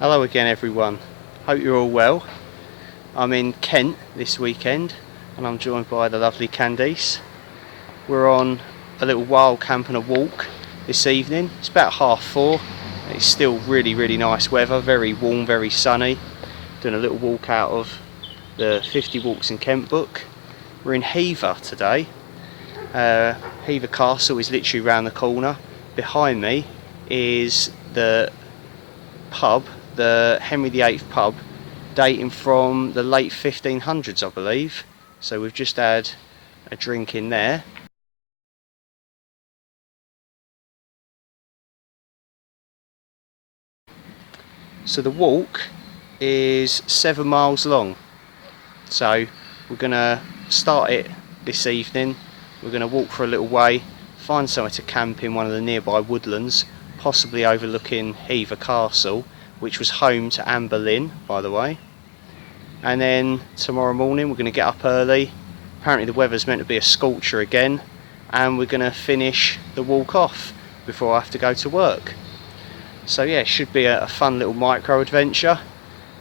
Hello again everyone, hope you're all well. I'm in Kent this weekend and I'm joined by the lovely Candice. We're on a little wild camp and a walk this evening. It's about 4:30. It's still really nice weather, very warm, very sunny. Doing a little walk out of the 50 Walks in Kent book. We're in Hever today. Hever Castle is literally round the corner. Behind me is the pub, the Henry VIII pub, dating from the late 1500s I believe. So we've just had a drink in there. So the walk is 7 miles long. So we're going to start it this evening. We're going to walk for a little way, find somewhere to camp in one of the nearby woodlands, possibly overlooking Hever Castle, which was home to Anne Boleyn, by the way. And then tomorrow morning we're going to get up early. Apparently the weather's meant to be a scorcher again, and we're going to finish the walk off before I have to go to work. So yeah, it should be a fun little micro adventure,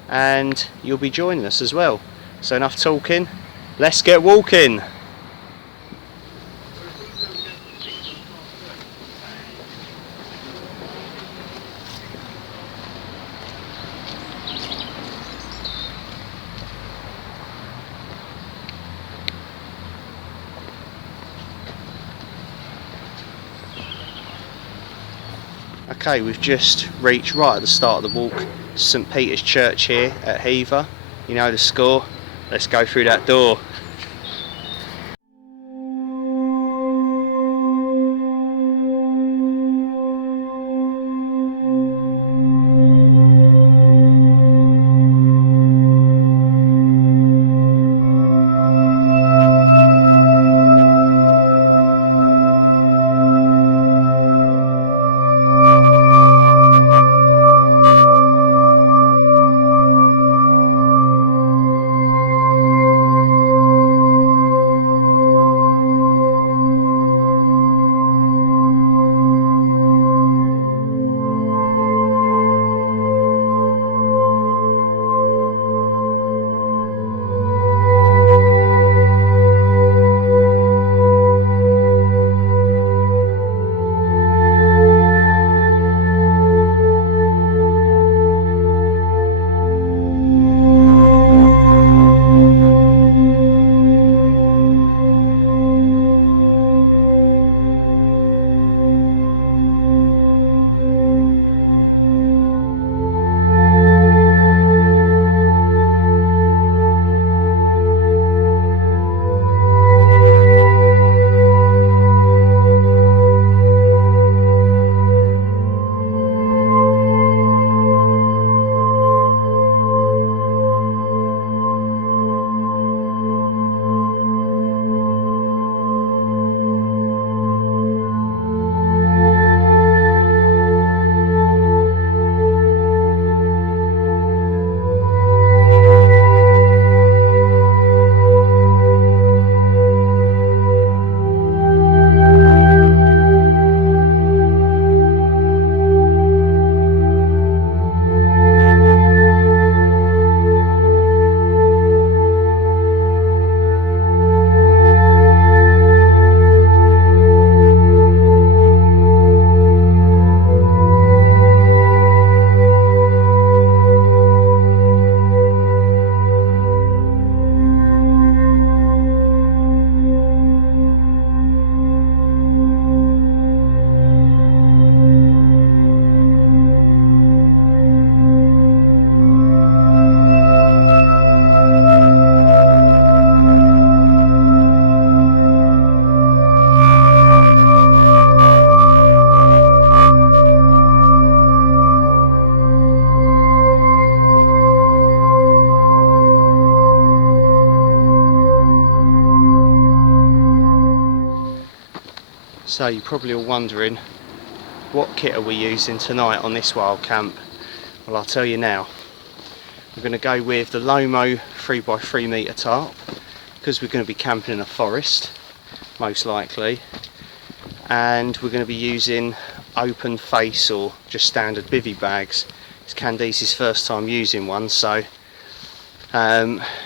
and you'll be joining us as well. So enough talking, let's get walking. Okay, we've just reached right at the start of the walk, St Peter's Church here at Hever. You know the score. Let's go through that door. So you're probably all wondering, what kit are we using tonight on this wild camp? Well, I'll tell you now. We're going to go with the Lomo 3x3 metre tarp, because we're going to be camping in a forest, most likely. And we're going to be using open face or just standard bivvy bags. It's Candice's first time using one, so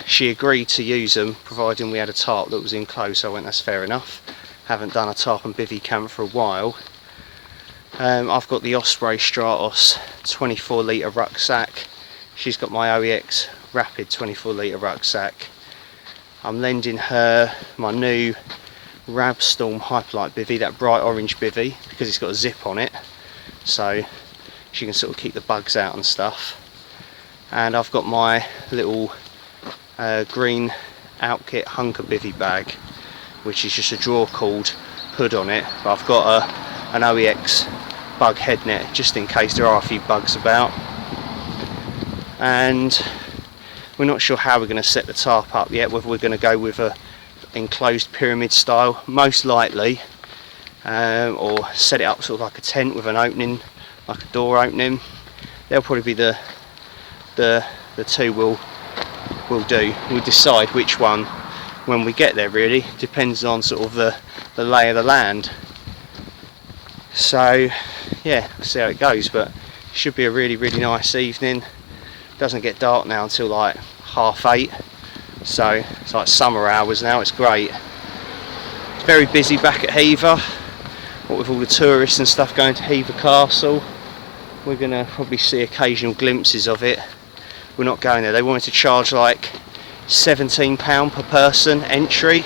she agreed to use them providing we had a tarp that was enclosed, so I went, that's fair enough. Haven't done a tarp and bivvy camp for a while. I've got the Osprey Stratos 24 litre rucksack. She's got my OEX Rapid 24 litre rucksack. I'm lending her my new Rab Storm Hyperlight bivvy, that bright orange bivvy, because it's got a zip on it, so she can sort of keep the bugs out and stuff. And I've got my little green Outkit Hunker bivvy bag, which is just a drawer cord hood on it, but I've got an OEX bug head net just in case there are a few bugs about. And we're not sure how we're going to set the tarp up yet, whether we're going to go with a enclosed pyramid style, most likely, or set it up sort of like a tent with an opening, like a door opening. They'll probably be the two we'll do. We'll decide which one when we get there, really. Depends on sort of the lay of the land. So yeah, we'll see how it goes, but it should be a really nice evening. Doesn't get dark now until like 8:30, so it's like summer hours now. It's great. It's very busy back at Hever, what with all the tourists and stuff going to Hever Castle. We're gonna probably see occasional glimpses of it. We're not going there. They wanted to charge like £17 per person entry,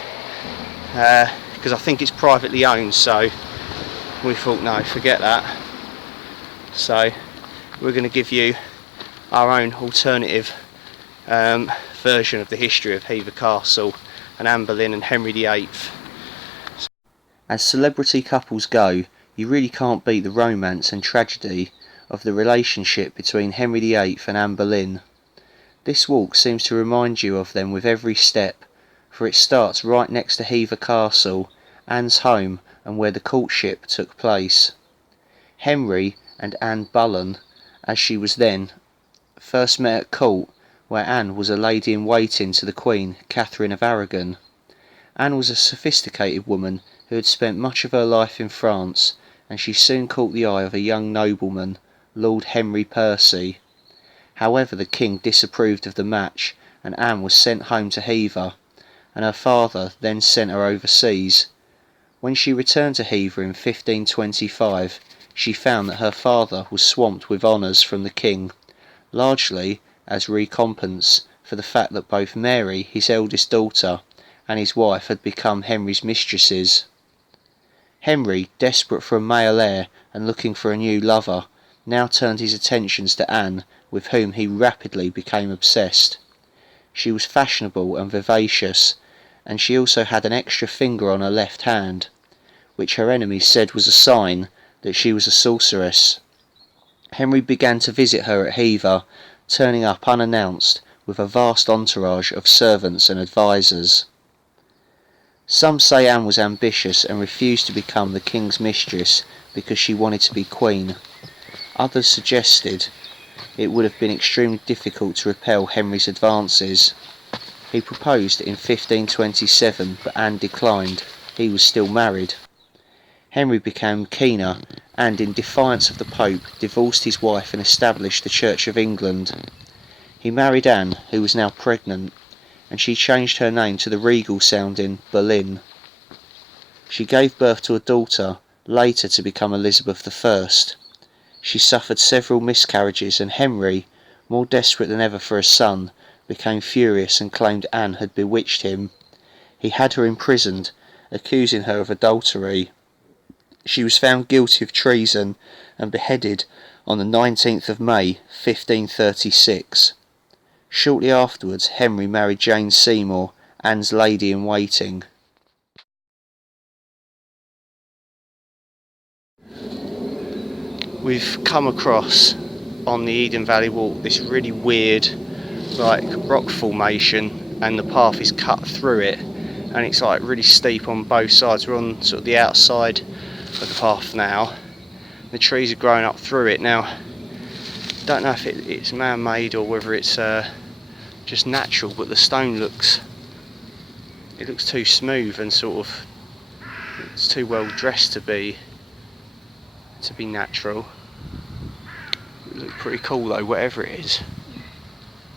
because I think it's privately owned, so we thought no, forget that. So we're going to give you our own alternative version of the history of Hever Castle and Anne Boleyn and Henry VIII. As celebrity couples go, you really can't beat the romance and tragedy of the relationship between Henry VIII and Anne Boleyn. This walk seems to remind you of them with every step, for it starts right next to Hever Castle, Anne's home and where the courtship took place. Henry and Anne Boleyn, as she was then, first met at court, where Anne was a lady-in-waiting to the Queen, Catherine of Aragon. Anne was a sophisticated woman who had spent much of her life in France, and she soon caught the eye of a young nobleman, Lord Henry Percy. However, the king disapproved of the match, and Anne was sent home to Hever, and her father then sent her overseas. When she returned to Hever in 1525, she found that her father was swamped with honours from the king, largely as recompense for the fact that both Mary, his eldest daughter, and his wife had become Henry's mistresses. Henry, desperate for a male heir and looking for a new lover, now turned his attentions to Anne, with whom he rapidly became obsessed. She was fashionable and vivacious, and she also had an extra finger on her left hand, which her enemies said was a sign that she was a sorceress. Henry began to visit her at Hever, turning up unannounced with a vast entourage of servants and advisers. Some say Anne was ambitious and refused to become the king's mistress because she wanted to be queen. Others suggested it would have been extremely difficult to repel Henry's advances. He proposed in 1527, but Anne declined. He was still married. Henry became keener and, in defiance of the Pope, divorced his wife and established the Church of England. He married Anne, who was now pregnant, and she changed her name to the regal-sounding Boleyn. She gave birth to a daughter, later to become Elizabeth I. She suffered several miscarriages, and Henry, more desperate than ever for a son, became furious and claimed Anne had bewitched him. He had her imprisoned, accusing her of adultery. She was found guilty of treason and beheaded on the 19th of May 1536. Shortly afterwards, Henry married Jane Seymour, Anne's lady-in-waiting. We've come across on the Eden Valley Walk this really weird like rock formation, and the path is cut through it, and it's like really steep on both sides. We're on sort of the outside of the path now. The trees are growing up through it now. Don't know if it's man-made or whether it's just natural, but the stone looks too smooth and sort of it's too well dressed to be natural. It looks pretty cool though, whatever it is.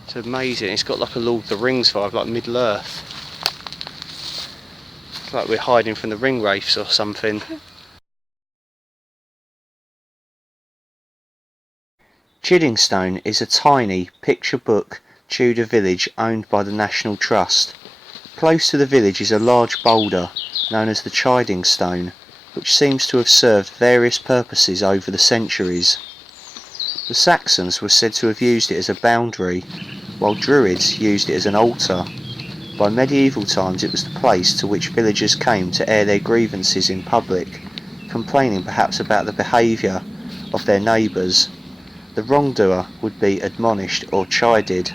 It's amazing. It's got like a Lord of the Rings vibe, like Middle-earth. It's like we're hiding from the ring wraiths or something. Chiddingstone is a tiny, picture book Tudor village owned by the National Trust. Close to the village is a large boulder known as the Chiding Stone, which seems to have served various purposes over the centuries. The Saxons were said to have used it as a boundary, while Druids used it as an altar. By medieval times it was the place to which villagers came to air their grievances in public, complaining perhaps about the behaviour of their neighbours. The wrongdoer would be admonished or chided.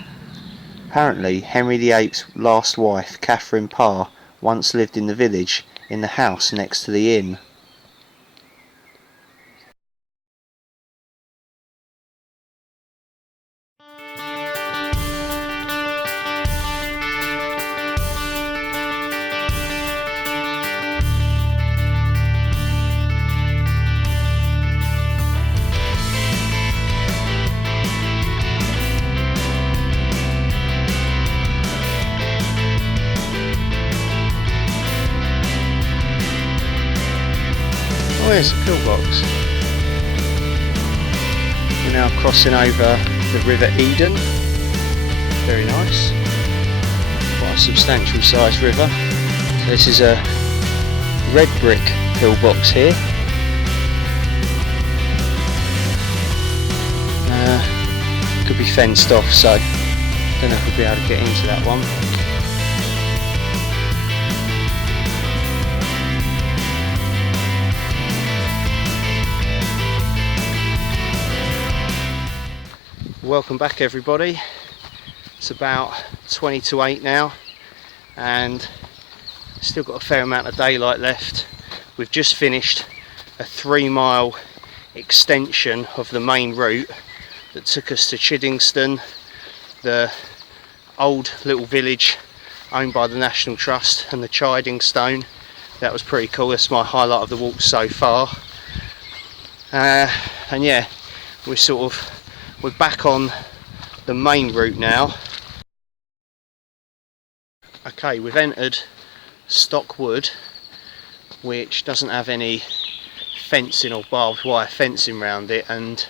Apparently, Henry VIII's last wife, Catherine Parr, once lived in the village, in the house next to the inn. Oh, there's a pillbox. We're now crossing over the River Eden. Very nice. Quite a substantial sized river. So this is a red brick pillbox here. Could be fenced off, so I don't know if we'll be able to get into that one. Welcome back everybody. It's about 20 to 8 now and still got a fair amount of daylight left. We've just finished a 3-mile extension of the main route that took us to Chiddingstone, the old little village owned by the National Trust, and the Chiding Stone. That was pretty cool. That's my highlight of the walk so far. And yeah, we're back on the main route now. Okay, we've entered Stockwood, which doesn't have any fencing or barbed wire fencing around it, and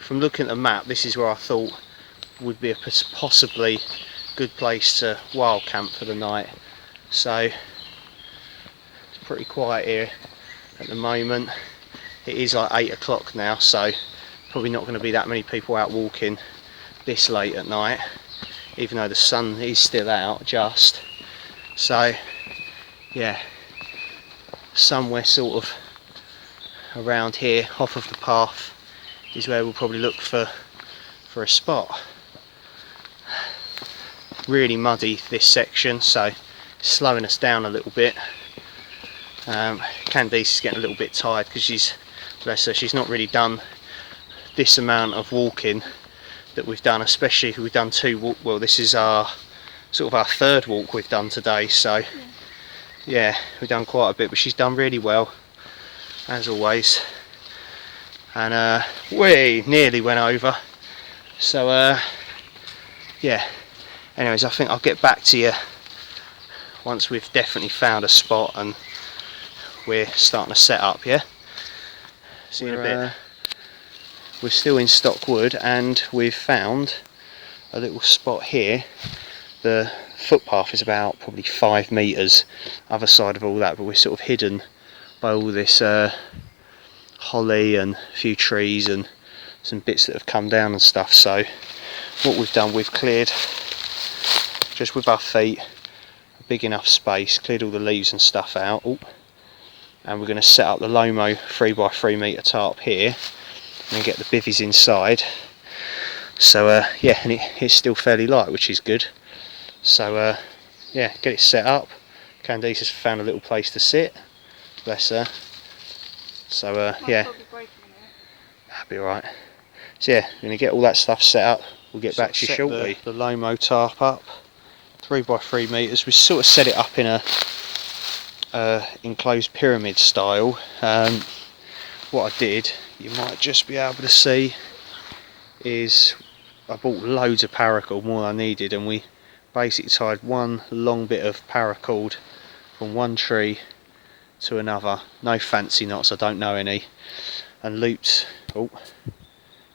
from looking at the map, this is where I thought would be a possibly good place to wild camp for the night. So it's pretty quiet here at the moment. It is like 8 o'clock now, so probably not going to be that many people out walking this late at night, even though the sun is still out just. So yeah, somewhere sort of around here off of the path is where we'll probably look for a spot. Really muddy this section, so slowing us down a little bit. Candice is getting a little bit tired because bless her, she's not really done this amount of walking that we've done, especially we've done 2 walk. Well, this is our sort of our 3rd walk we've done today, so yeah, we've done quite a bit, but she's done really well as always. And we nearly went over, so yeah, anyways, I think I'll get back to you once we've definitely found a spot and we're starting to set up. Yeah, see you in a bit. We're still in Stockwood and we've found a little spot here. The footpath is about probably 5 metres other side of all that, but we're sort of hidden by all this holly and a few trees and some bits that have come down and stuff. So what we've done, we've cleared just with our feet a big enough space, cleared all the leaves and stuff out. Ooh. And we're going to set up the Lomo 3x3 metre tarp here and get the bivvies inside. So yeah, and it's still fairly light, which is good. So yeah, get it set up. Candice has found a little place to sit, bless her. So yeah, that'll be alright. So yeah, we're going to get all that stuff set up. We'll get back to you shortly. The Lomo tarp up, 3 by 3 metres. We sort of set it up in a enclosed pyramid style. What I did, you might just be able to see, is I bought loads of paracord, more than I needed, and we basically tied one long bit of paracord from one tree to another. No fancy knots, I don't know any, and looped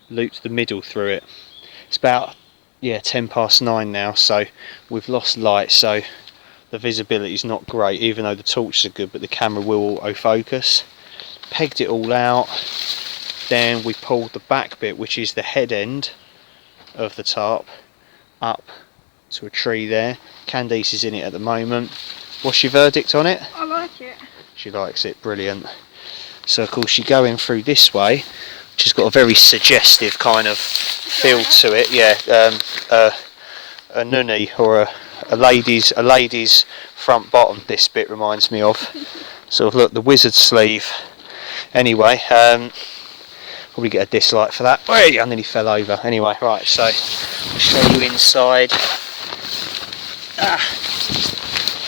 the middle through it. It's about 9:10 now, so we've lost light, so the visibility is not great, even though the torches are good, but the camera will autofocus. Pegged it all out, then we pulled the back bit, which is the head end of the tarp, up to a tree there. Candice is in it at the moment. What's your verdict on it? I like it. She likes it, brilliant. So of course you go in through this way, which has got a very suggestive kind of feel to it. Yeah, a nunny or a lady's front bottom. This bit reminds me of. Sort of look, the wizard sleeve. Anyway, probably get a dislike for that. I nearly fell over. Anyway, right. So I'll show you inside.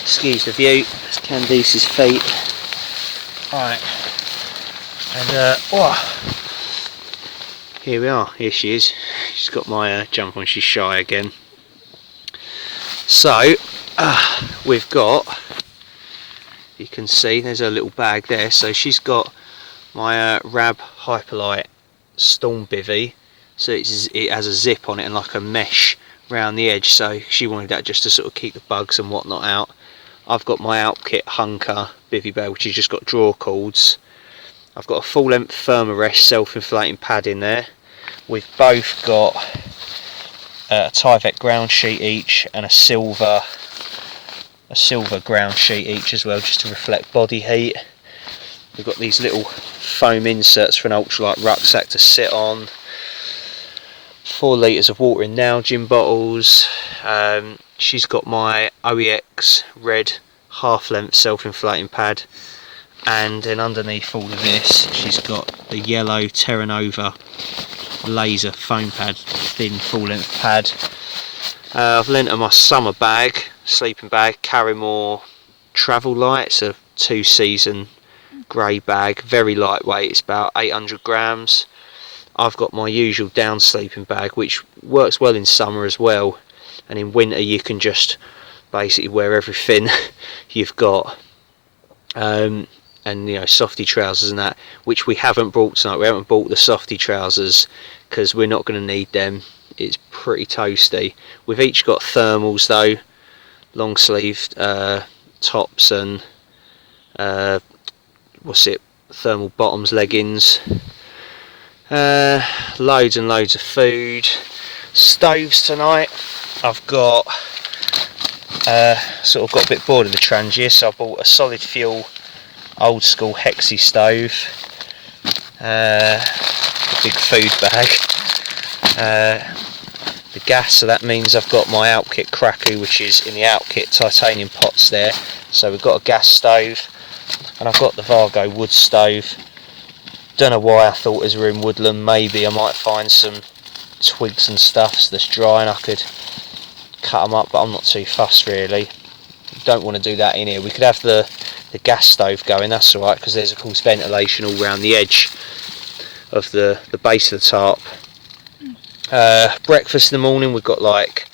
Excuse the view. That's Candice's feet. Right, and here we are. Here she is. She's got my jump on. She's shy again. So we've got. You can see there's a little bag there. So she's got my Rab Hyperlight Storm Bivvy. So it has a zip on it and like a mesh around the edge. So she wanted that just to sort of keep the bugs and whatnot out. I've got my Alpkit Hunker bivvy bag, which has just got draw cords. I've got a full length Thermarest self-inflating pad in there. We've both got a Tyvek ground sheet each and a silver ground sheet each as well, just to reflect body heat. We've got these little foam inserts for an ultralight rucksack to sit on. 4 litres of water in Nalgene bottles. She's got my OEX red half-length self-inflating pad, and then underneath all of this she's got the yellow Terra Nova laser foam pad, thin full-length pad. I've lent her my summer bag, sleeping bag, Carrymore Travel Light. It's a 2-season grey bag, very lightweight, it's about 800 grams. I've got my usual down sleeping bag, which works well in summer as well, and in winter you can just basically wear everything you've got, and you know, softy trousers and that, which we haven't brought tonight. We haven't bought the softy trousers because we're not going to need them. It's pretty toasty. We've each got thermals though, long sleeved tops and thermal bottoms, leggings, loads and loads of food. Stoves tonight. I've got sort of got a bit bored of the Trangia, so I bought a solid fuel old school Hexi stove, a big food bag, the gas, so that means I've got my Alpkit Kraku, which is in the Alpkit titanium pots there. So we've got a gas stove, and I've got the Vargo wood stove. Don't know why I thought as we're in Woodland, maybe I might find some twigs and stuff that's dry and I could cut them up, but I'm not too fussed really. Don't want to do that in here. We could have the gas stove going, that's alright, because there's of course ventilation all around the edge of the base of the tarp. Breakfast in the morning, we've got like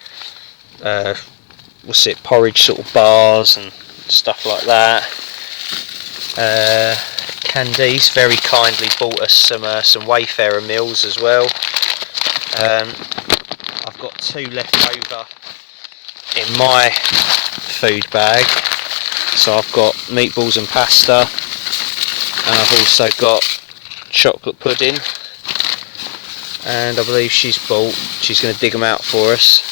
porridge sort of bars and stuff like that. Candice very kindly bought us some Wayfarer meals as well. I've got 2 left over in my food bag, so I've got meatballs and pasta, and I've also got chocolate pudding, and I believe she's going to dig them out for us.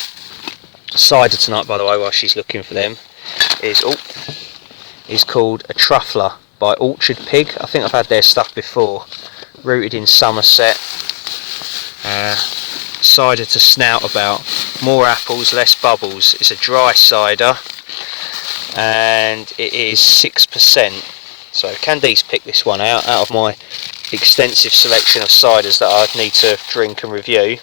Cider tonight, by the way, while she's looking for them, is called a Truffler by Orchard Pig. I think I've had their stuff before. Rooted in Somerset. Cider to snout about. More apples, less bubbles. It's a dry cider, and it is 6%. So Candice picked this one out of my extensive selection of ciders that I'd need to drink and review.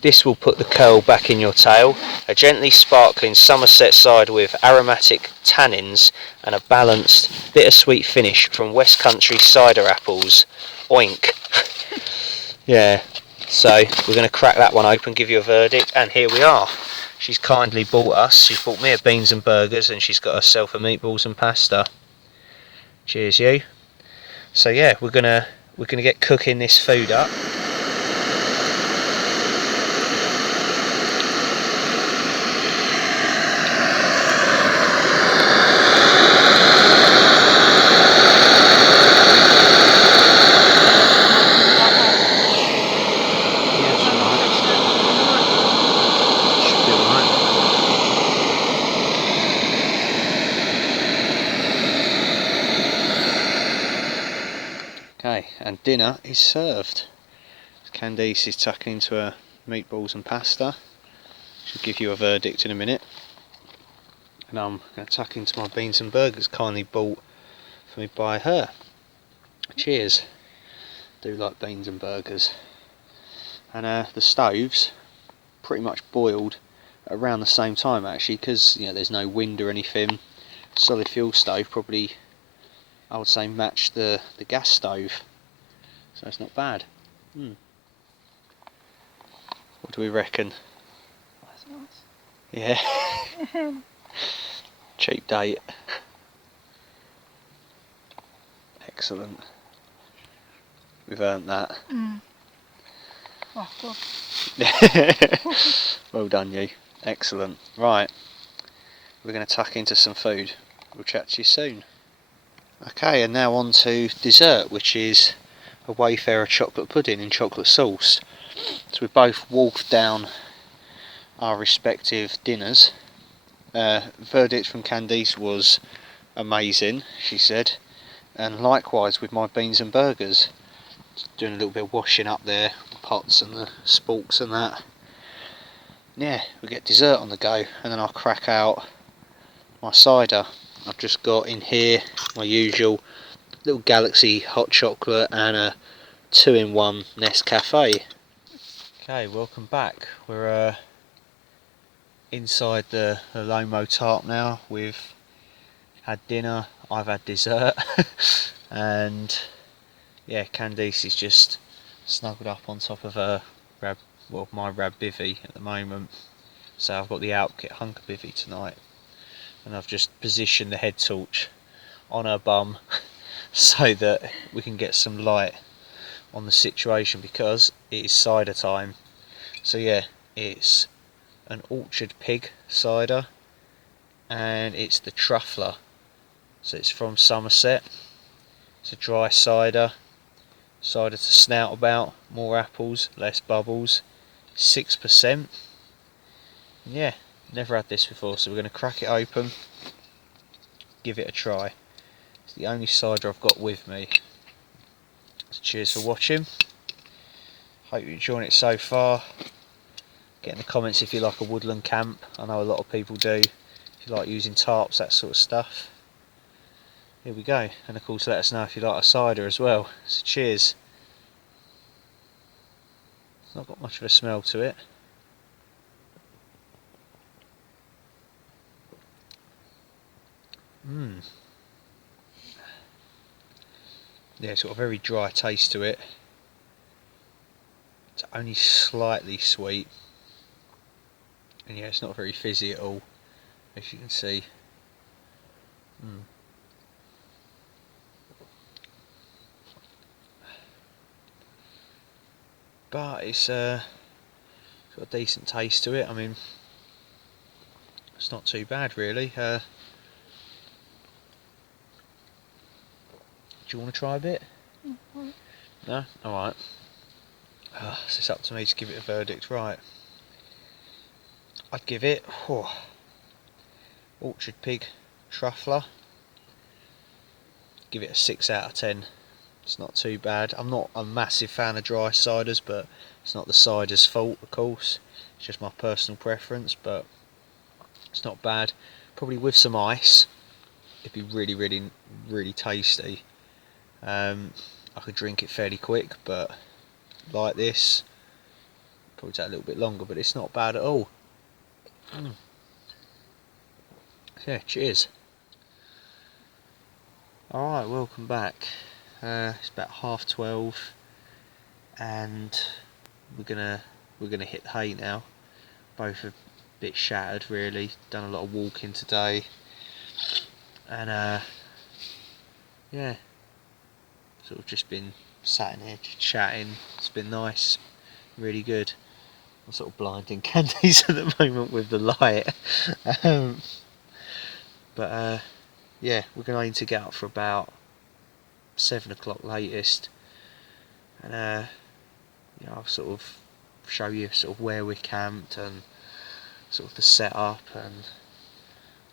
This will put the curl back in your tail. A gently sparkling Somerset cider with aromatic tannins and a balanced bittersweet finish from West Country cider apples. Oink. Yeah, so we're going to crack that one open, give you a verdict, and here we are. She's kindly she's bought me a beans and burgers, and she's got herself a meatballs and pasta. Cheers, you. So yeah, we're gonna get cooking this food up. Okay, and dinner is served. Candice is tucking into her meatballs and pasta. She'll give you a verdict in a minute. And I'm going to tuck into my beans and burgers, kindly bought for me by her. Cheers. I do like beans and burgers. And the stove's pretty much boiled around the same time actually, because there's no wind or anything. Solid fuel stove probably, I would say, match the gas stove, so it's not bad. What do we reckon? That's nice. Yeah. Cheap date. Excellent. We've earned that. Oh, God. Well done, you. Excellent. Right, we're going to tuck into some food. We'll chat to you soon. Okay, and now on to dessert, which is a Wayfarer chocolate pudding in chocolate sauce. So we've both wolfed down our respective dinners. Verdict from Candice was amazing, she said, and likewise with my beans and burgers. Doing a little bit of washing up there, the pots and the sporks and that. Yeah, we get dessert on the go, and then I'll crack out my cider. I've just got in here my usual little Galaxy hot chocolate and a 2-in-1 Nescafe. Okay, welcome back. We're inside the Lomo Tarp now. We've had dinner, I've had dessert, and yeah, Candice is just snuggled up on top of my Rab Bivvy at the moment. So I've got the Outkit Hunker Bivvy tonight, and I've just positioned the head torch on her bum so that we can get some light on the situation, because it is cider time. So yeah, it's an Orchard Pig cider, and it's the Truffler. So it's from Somerset. It's a dry cider to snout about, more apples, less bubbles, 6%. Yeah, never had this before, so we're going to crack it open, give it a try. It's the only cider I've got with me. So cheers for watching. Hope you're enjoying it so far. Get in the comments if you like a woodland camp. I know a lot of people do. If you like using tarps, that sort of stuff. Here we go, and of course let us know if you like a cider as well. So cheers. It's not got much of a smell to it. Yeah, it's got a very dry taste to it. It's only slightly sweet. And yeah, it's not very fizzy at all, as you can see. But it's got a decent taste to it. I mean, it's not too bad really. Do you want to try a bit? No? Alright. So it's up to me to give it a verdict. Right. I'd give it Orchard Pig Truffler. Give it a 6 out of 10. It's not too bad. I'm not a massive fan of dry ciders, but it's not the cider's fault, of course. It's just my personal preference, but it's not bad. Probably with some ice, it'd be really tasty. I could drink it fairly quick, but like this, probably take a little bit longer, but it's not bad at all. Yeah, cheers. Alright, welcome back. It's about 12:30 and we're gonna hit the hay now. Both are a bit shattered really, done a lot of walking today, and yeah, sort of just been sat in here chatting. It's been nice, really good. I'm sort of blinding Candice at the moment with the light. But yeah, we're going to aim to get up for about 7 o'clock latest, and I'll sort of show you sort of where we're camped and sort of the setup, and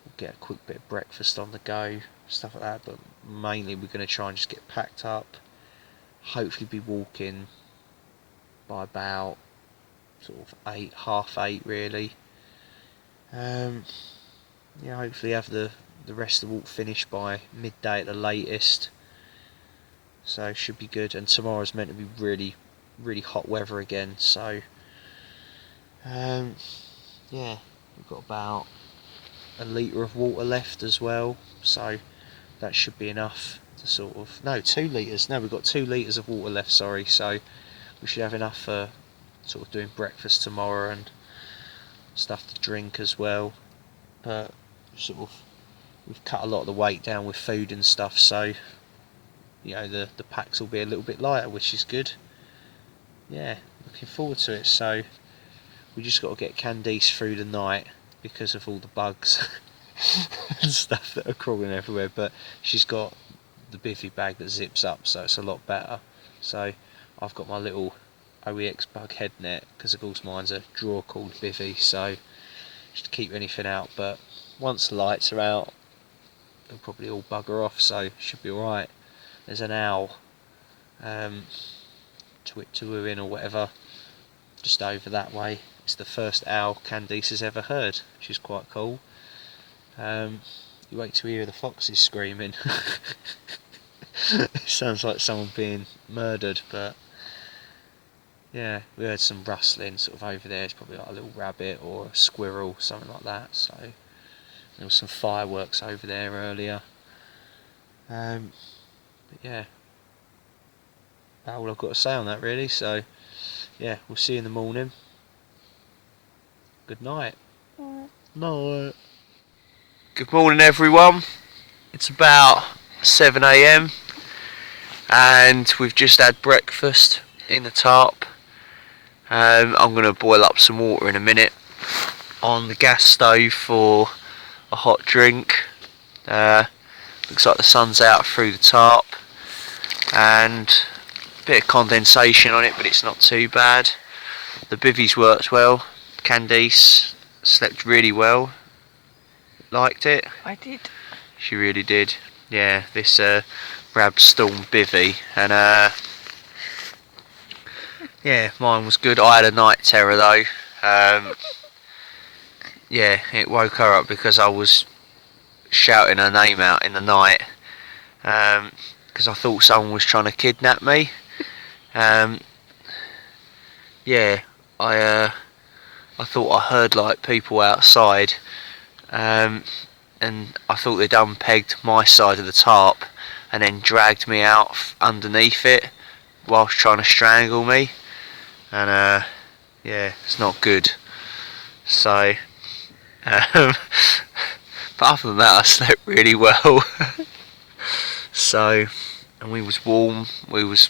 we'll get a quick bit of breakfast on the go, stuff like that. But mainly we're going to try and just get packed up, hopefully be walking by about sort of 8, half 8 really. Yeah, hopefully have the rest of the walk finished by midday at the latest, so should be good. And tomorrow's meant to be really hot weather again, so yeah, we've got about a litre of water left as well, so that should be enough to sort of, no, 2 litres, no, we've got 2 litres of water left, sorry, so we should have enough for sort of doing breakfast tomorrow and stuff to drink as well. But sort of we've cut a lot of the weight down with food and stuff, so you know the packs will be a little bit lighter, which is good. Yeah, looking forward to it. So we just got to get Candice through the night because of all the bugs and stuff that are crawling everywhere, but she's got the bivvy bag that zips up, so it's a lot better. So I've got my little OEX bug head net, because of course mine's a draw called bivvy, so just to keep anything out. But once the lights are out, they'll probably all bugger off, so should be alright. There's an owl, Twit-to-woo-in or whatever, just over that way. It's the first owl Candice has ever heard, which is quite cool. You wait till you hear the foxes screaming. It sounds like someone being murdered, but yeah, we heard some rustling sort of over there. It's probably like a little rabbit or a squirrel, something like that. So there was some fireworks over there earlier. But yeah, that's all I've got to say on that really. So yeah, we'll see you in the morning. Good night. Night. Good morning everyone. It's about 7 AM and we've just had breakfast in the tarp. I'm going to boil up some water in a minute on the gas stove for a hot drink. Looks like the sun's out through the tarp and a bit of condensation on it, but it's not too bad. The bivvy's worked well. Candice slept really well. Liked it? I did. She really did. Yeah, this Rab Storm bivvy, and yeah, mine was good. I had a night terror though. Yeah, it woke her up because I was shouting her name out in the night, because I thought someone was trying to kidnap me. Yeah, I thought I heard like people outside, and I thought they'd unpegged my side of the tarp and then dragged me out underneath it whilst trying to strangle me, and yeah, it's not good. So but other than that, I slept really well. So, and we was warm, we was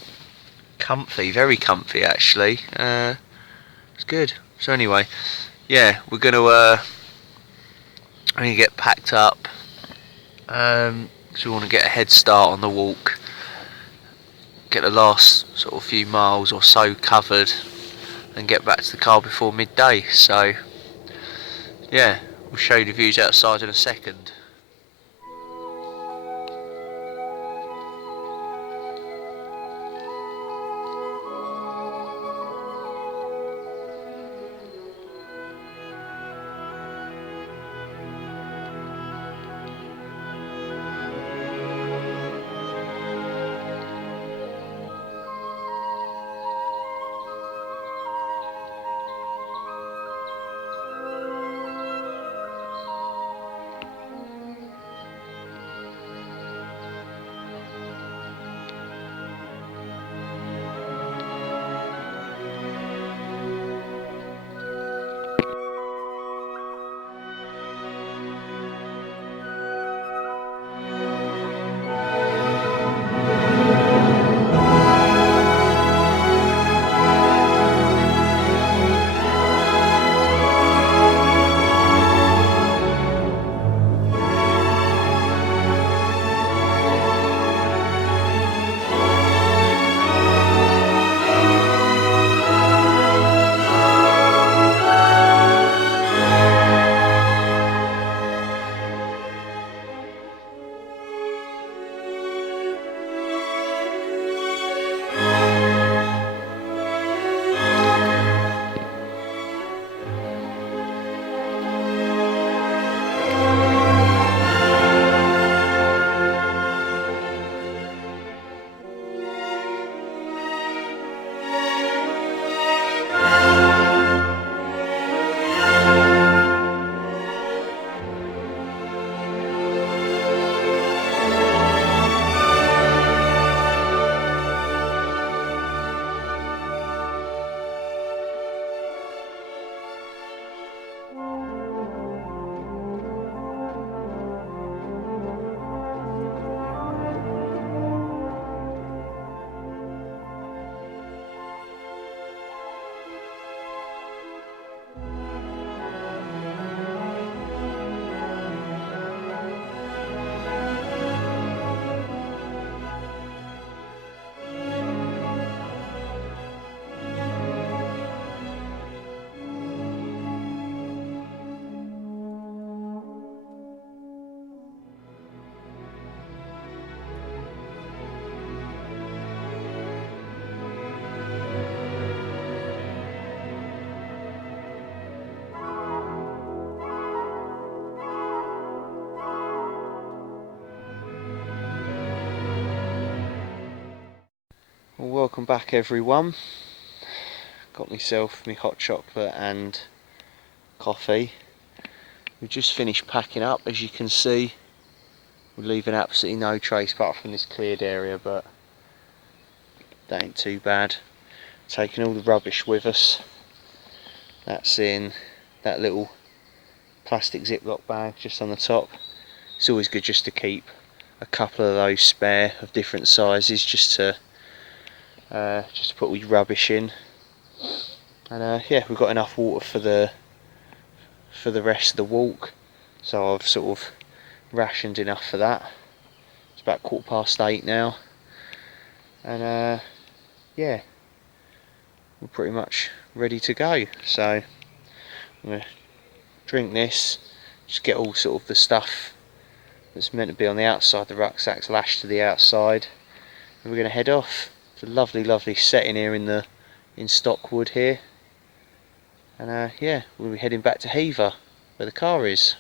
comfy, very comfy actually. It's good. So anyway, yeah, we're gonna get packed up, because we want to get a head start on the walk, get the last sort of few miles or so covered, and get back to the car before midday. So yeah, we'll show you the views outside in a second. Welcome back everyone. Got myself my hot chocolate and coffee. We've just finished packing up. As you can see, we're leaving absolutely no trace apart from this cleared area, but that ain't too bad. Taking all the rubbish with us. That's in that little plastic Ziploc bag just on the top. It's always good just to keep a couple of those spare of different sizes, just to put all your rubbish in. And yeah, we've got enough water for the rest of the walk, so I've sort of rationed enough for that. It's about 8:15 now, and yeah, we're pretty much ready to go. So I'm gonna drink this, just get all sort of the stuff that's meant to be on the outside of the rucksacks lashed to the outside, and we're gonna head off. It's a lovely setting here in Stockwood here, and yeah, we'll be heading back to Hever where the car is.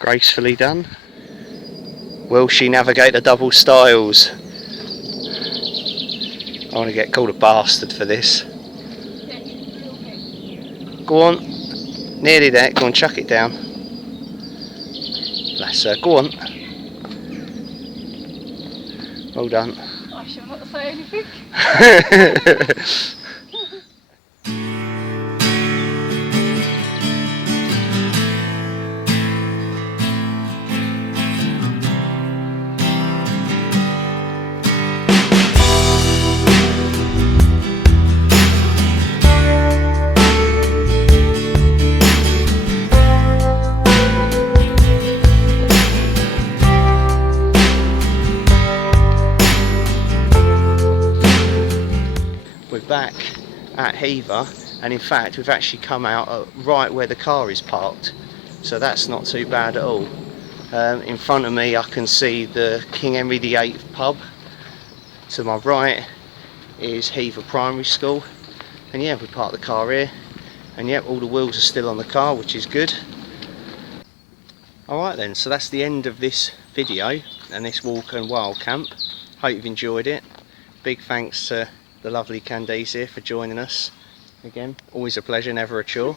Gracefully done. Will she navigate the double stiles? I want to get called a bastard for this. Go on. Nearly there. Go on, chuck it down. Bless her. Go on. Well done. I shall not say anything. Back at Hever, and in fact we've actually come out right where the car is parked, so that's not too bad at all. In front of me I can see the King Henry VIII pub. To my right is Hever Primary School, and yeah, we parked the car here, and yep, all the wheels are still on the car, which is good. Alright then, so that's the end of this video and this walk and wild camp. Hope you've enjoyed it. Big thanks to the lovely Candice here for joining us again. Always a pleasure, never a chore.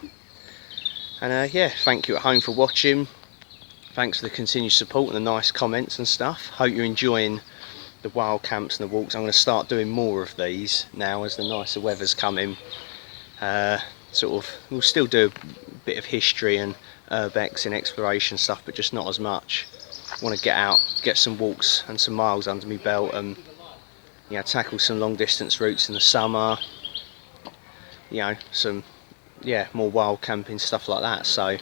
And yeah, thank you at home for watching. Thanks for the continued support and the nice comments and stuff. Hope you're enjoying the wild camps and the walks. I'm going to start doing more of these now as the nicer weather's coming. We'll still do a bit of history and urbex and exploration stuff, but just not as much. I want to get out, get some walks and some miles under my belt, and you know, tackle some long distance routes in the summer, you know, some more wild camping stuff like that. So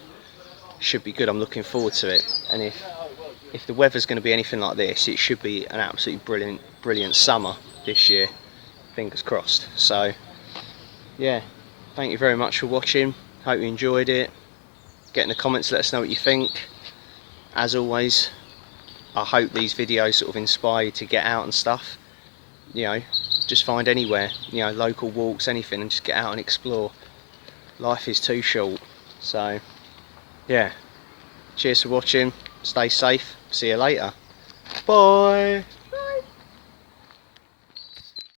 should be good. I'm looking forward to it, and if the weather's going to be anything like this, it should be an absolutely brilliant summer this year, fingers crossed. So yeah, thank you very much for watching. Hope you enjoyed it. Get in the comments, let us know what you think. As always, I hope these videos sort of inspire you to get out and stuff. you know, just find anywhere, you know, local walks, anything, and just get out and explore. Life is too short. So yeah, cheers for watching, stay safe, see you later, bye.